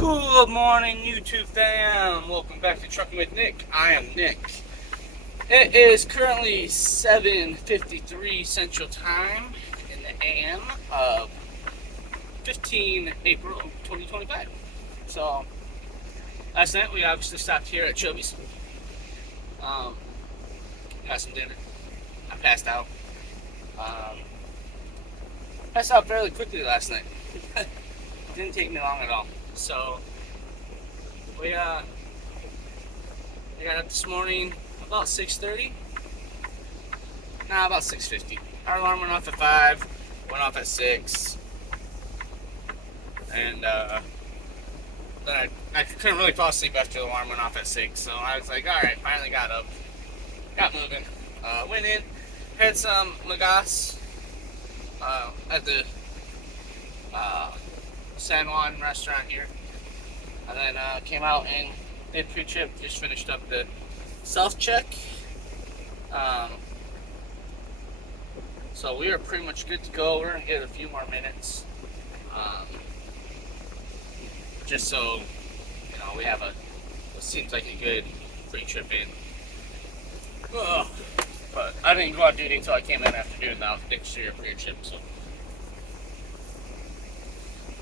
Good morning, YouTube fam. Welcome back to Trucking with Nick. I am Nick. It is currently 7:53 Central Time in the AM of 15 April 2025. So, last night we obviously stopped here at Chubby's. Had some dinner. I passed out. Passed out fairly quickly last night. Didn't take me long at all. So we got up this morning about 6:30. Nah, about 6:50. Our alarm went off at 5, went off at 6, and then I couldn't really fall asleep after the alarm went off at 6. So I was like, all right, finally got up, got moving, went in, had some lagasse at the San Juan restaurant here, and then came out and did pre-trip. Just finished up the self-check, so we are pretty much good to go. We're gonna get a few more minutes, just so we have what seems like a good pre-trip in. Ugh. But I didn't go out duty until I came in after doing the exterior pre-trip, so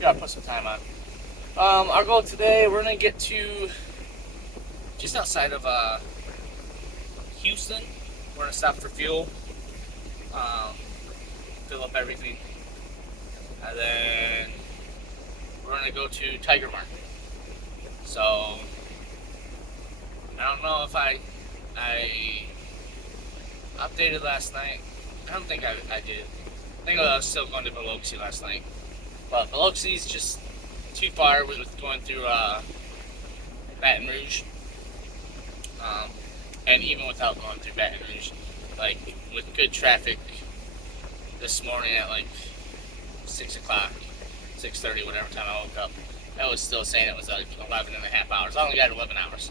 gotta put some time on. Our goal today, we're gonna get to just outside of Houston. We're gonna stop for fuel, fill up everything, and then we're gonna go to Tiger Mark. So I don't know if I updated last night. I don't think I did. I think I was still going to Biloxi last night. But Biloxi's just too far with going through Baton Rouge. And even without going through Baton Rouge, like with good traffic this morning at like 6 o'clock, 6:30, whatever time I woke up, I was still saying it was like 11 and a half hours. I only got 11 hours.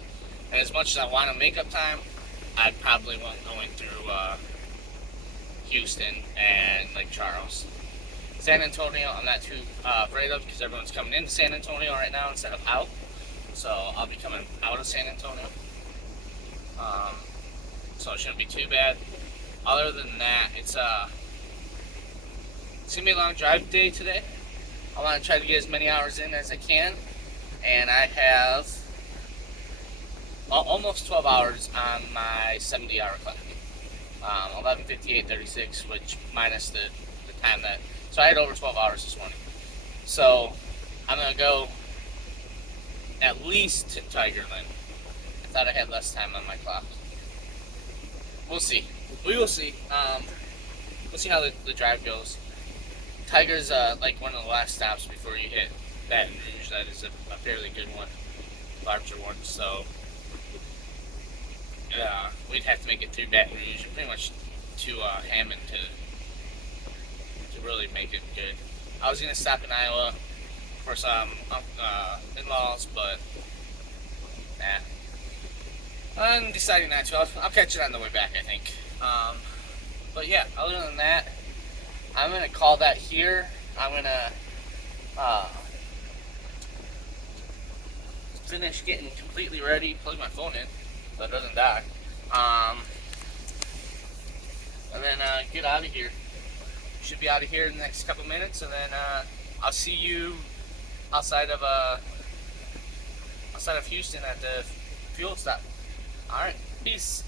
And as much as I want to make up time, I probably won't going through Houston and Lake Charles. San Antonio, I'm not too afraid of because everyone's coming into San Antonio right now instead of out. So I'll be coming out of San Antonio. So it shouldn't be too bad. Other than that, it's gonna be a long drive day today. I want to try to get as many hours in as I can, and I have almost 12 hours on my 70-hour clock. 11:58:36, which minus the time that. So I had over 12 hours this morning. So I'm going to go at least to Tigerland. I thought I had less time on my clock. We'll see. We will see. We'll see how the drive goes. Tiger's like one of the last stops before you hit Baton Rouge. That is a fairly good one. Larger one. So we'd have to make it through Baton Rouge and pretty much to Hammond to really make it good. I was going to stop in Iowa for some in-laws, but I'm deciding not to. I'll catch it on the way back, I think. But yeah, other than that, I'm going to call that here. I'm going to finish getting completely ready, plug my phone in so it doesn't die, and then get out of here. Should be out of here in the next couple minutes, and then I'll see you outside of Houston at the fuel stop. All right, peace.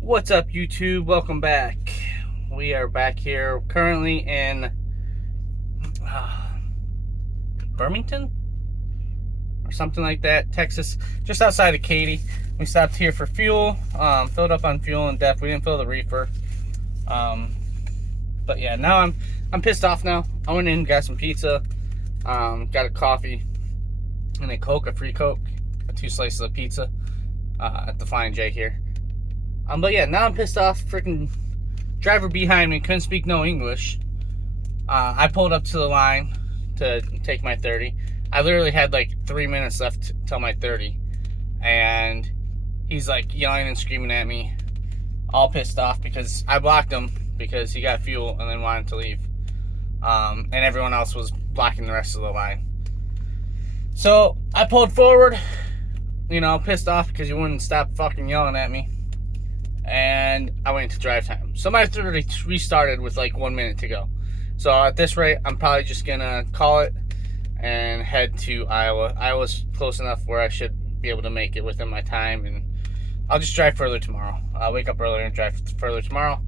What's up, YouTube? Welcome back. We are back here currently in Birmingham or something like that, Texas, just outside of Katy. We stopped here for fuel, filled up on fuel and def. We didn't fill the reefer. But yeah, now I'm pissed off now. I went in and got some pizza, got a coffee, and a Coke, a free Coke, 2 slices of pizza at the Flying J here. But yeah, now I'm pissed off. Freaking driver behind me couldn't speak no English. I pulled up to the line to take my 30. I literally had like 3 minutes left till my 30, and he's like yelling and screaming at me, all pissed off because I blocked him because he got fuel and then wanted to leave. And everyone else was blocking the rest of the line. So I pulled forward, pissed off because you wouldn't stop fucking yelling at me. And I went into drive time. So my 30 restarted with like 1 minute to go. So at this rate, I'm probably just gonna call it and head to Iowa. Iowa's close enough where I should be able to make it within my time, and I'll just drive further tomorrow. I'll wake up earlier and drive further tomorrow.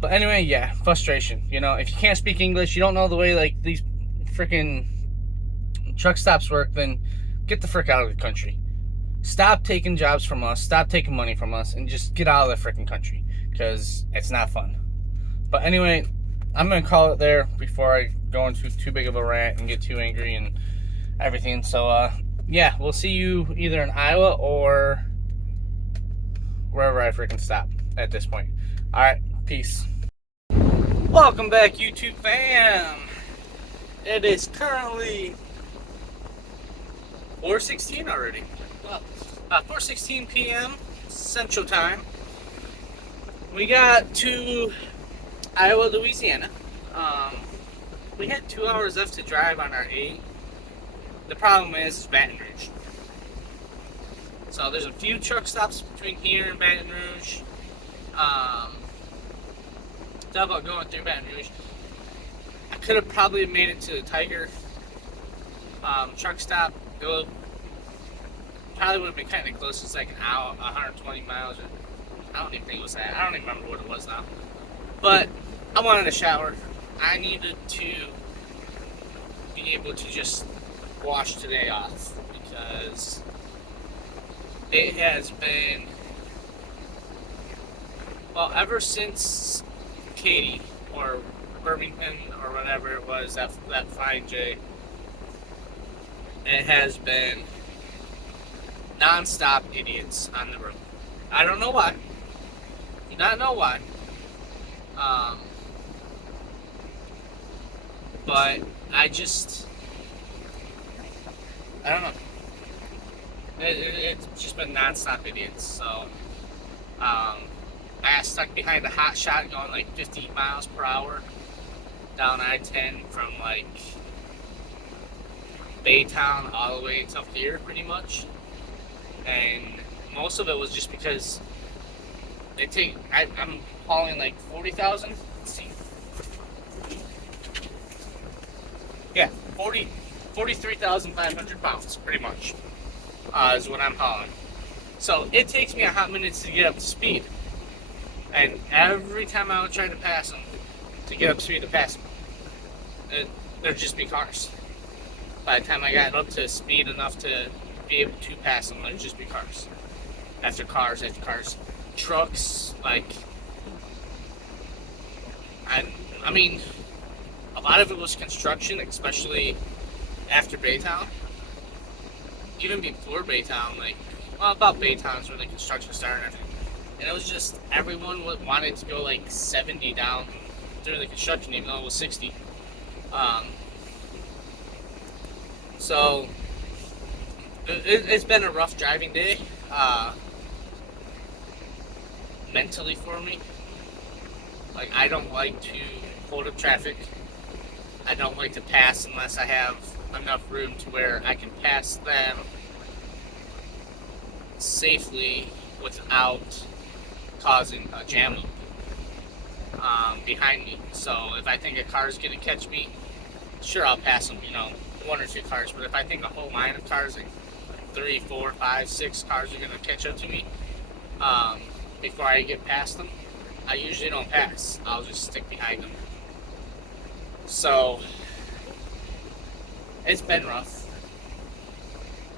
But anyway, yeah, frustration. If you can't speak English, you don't know the way like these freaking truck stops work, then get the frick out of the country. Stop taking jobs from us, stop taking money from us, and just get out of the freaking country, because it's not fun. But anyway, I'm going to call it there before I go into too big of a rant and get too angry and everything. So, yeah, we'll see you either in Iowa or wherever I freaking stop at this point. All right, peace. Welcome back, YouTube fam. It is currently 4:16 already. Well, 4:16 p.m. Central Time. We got to Iowa, Louisiana. We had 2 hours left to drive on our 8. The problem is Baton Rouge. So there's a few truck stops between here and Baton Rouge. Thought about going through Baton Rouge. I could have probably made it to the Tiger truck stop. Go. Probably would have been kind of close. It's like an hour, 120 miles. I don't even think it was that. I don't even remember what it was now. But I wanted a shower. I needed to be able to just wash today off, because it has been, well, ever since Katy or Birmingham or whatever it was, that Flying J, it has been non-stop idiots on the road. I don't know why. Do not know why. But I don't know. It's just been non-stop idiots. So, I got stuck behind a hot shot going like 50 miles per hour down I-10 from like Baytown all the way to up here, pretty much. And most of it was just because I'm hauling like 40,000. Let's see. Yeah, 43,500 pounds, pretty much, is what I'm hauling. So it takes me a hot minute to get up to speed. And every time I would try to pass them, to get up to speed to pass them, there'd just be cars. By the time I got up to speed enough to be able to pass them, there'd just be cars. After cars, after cars. Trucks, like, I mean, a lot of it was construction, especially after Baytown. Even before Baytown, about Baytown's where the construction started. And it was just, everyone wanted to go like 70 down during the construction, even though it was 60. So, it's been a rough driving day, mentally for me. Like, I don't like to hold up traffic. I don't like to pass unless I have enough room to where I can pass them safely without causing a jam loop behind me. So if I think a car is going to catch me, sure, I'll pass them, 1 or 2 cars. But if I think a whole line of cars, like 3, 4, 5, 6 cars are going to catch up to me before I get past them, I usually don't pass. I'll just stick behind them. So, it's been rough.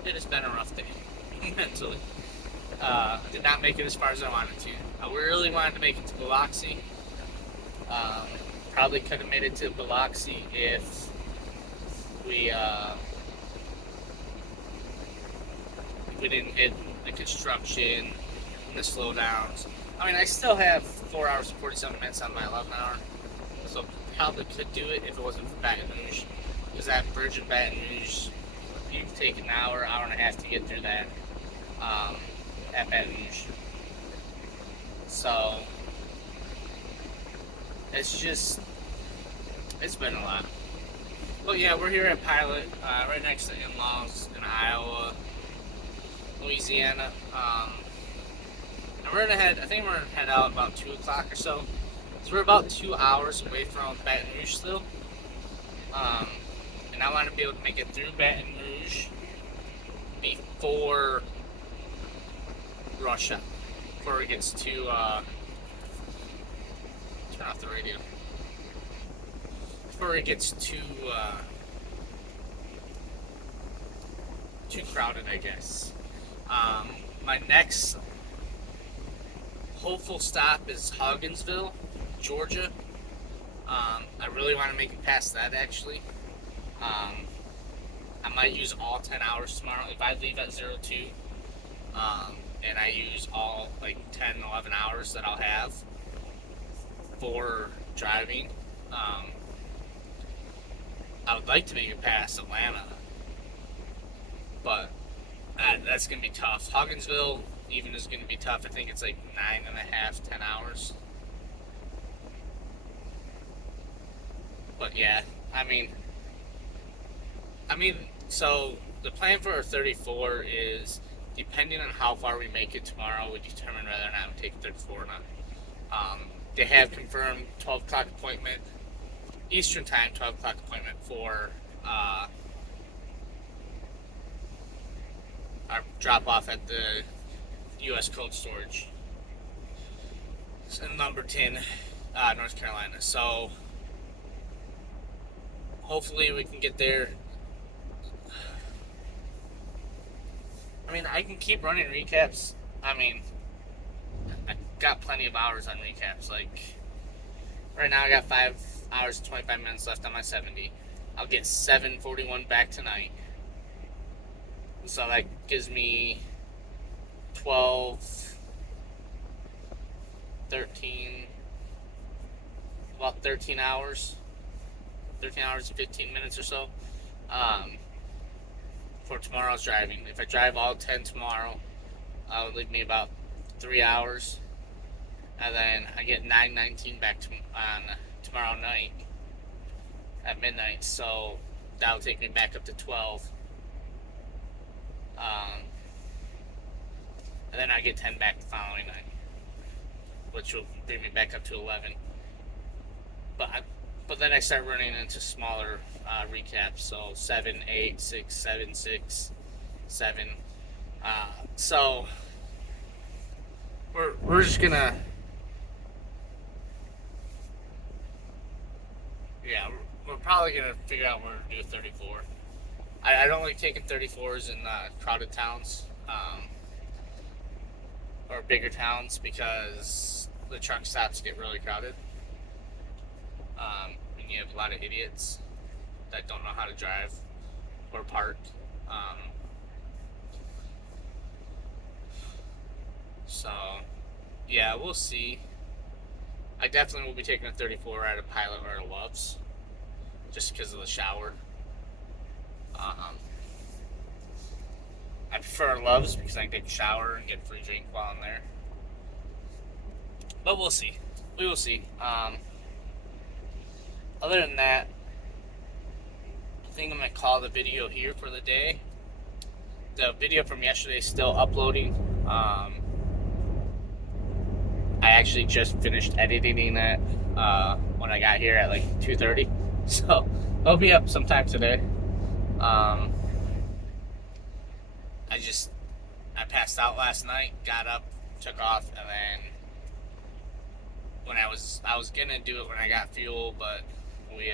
It has been a rough day, mentally. Did not make it as far as I wanted to. I really wanted to make it to Biloxi. Probably could have made it to Biloxi if we didn't hit the construction and the slowdowns. I mean, I still have 4 hours and 47 minutes on my 11 hour, so probably could do it if it wasn't for Baton Rouge. Because that bridge in Baton Rouge, you take an hour, hour and a half to get through that at Baton Rouge. So, it's been a lot. Well, yeah, we're here at Pilot, right next to in-laws in Iowa, Louisiana. And we're gonna head. I think we're gonna head out about 2 o'clock or so. So we're about 2 hours away from Baton Rouge still. Um, and I want to be able to make it through Baton Rouge before rush hour, before it gets to turn off the radio. Before it gets too crowded, I guess. My next hopeful stop is Hogginsville, Georgia. I really want to make it past that, actually. I might use all 10 hours tomorrow. If I leave at 02, and I use all like 10, 11 hours that I'll have for driving, I would like to make it past Atlanta, but that's going to be tough. Hogginsville even is going to be tough. I think it's like 9.5, 10 hours. But yeah, I mean, so the plan for our 34 is, depending on how far we make it tomorrow, we determine whether or not we take 34 or not. They have confirmed 12 o'clock appointment, Eastern time, 12 o'clock appointment for our drop off at the U.S. Cold Storage in Lumberton, North Carolina. So hopefully we can get there. I mean, I can keep running recaps. I mean, I got plenty of hours on recaps. Like, right now I got 5 hours and 25 minutes left on my 70. I'll get 7:41 back tonight. So that gives me 12, 13, about 13 hours. 13 hours and 15 minutes or so. For tomorrow's driving. If I drive all 10 tomorrow, it would leave me about 3 hours. And then I get 9:19 back on tomorrow night at midnight. So that'll take me back up to 12. And then I get 10 back the following night, which will bring me back up to 11. But then I start running into smaller recaps, so 7, 8, 6, 7, 6, 7. So we're just gonna, yeah, we're probably gonna figure out where to do a 34. I don't like taking 34s in crowded towns or bigger towns because the truck stops get really crowded. And you have a lot of idiots that don't know how to drive or park. So, yeah, we'll see. I definitely will be taking a 34 out of Pilot or a Love's just because of the shower. I prefer Love's because I can take a shower and get a free drink while I'm there. But we'll see. We will see. Other than that, I think I'm going to call the video here for the day. The video from yesterday is still uploading. I actually just finished editing it when I got here at like 2:30. So it'll be up sometime today. I passed out last night, got up, took off, and then when I was gonna do it when I got fuel, but we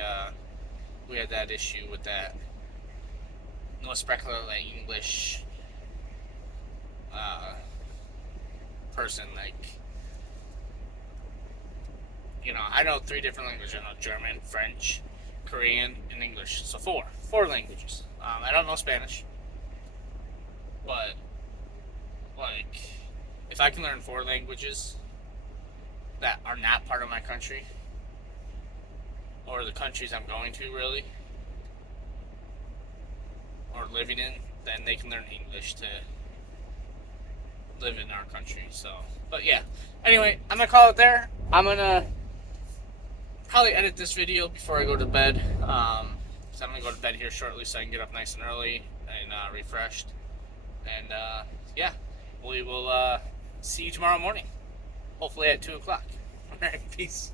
had that issue with that no specular English person. Like, you know, I know 3 different languages. I know German, French, Korean, and English. So 4 languages. I don't know Spanish, but like, if I can learn 4 languages that are not part of my country or the countries I'm going to, really, or living in, then they can learn English to live in our country. So, but yeah, anyway, I'm gonna call it there. I'm gonna probably edit this video before I go to bed. So I'm going to go to bed here shortly so I can get up nice and early and refreshed. And yeah, we will see you tomorrow morning. Hopefully at 2 o'clock. All right, peace.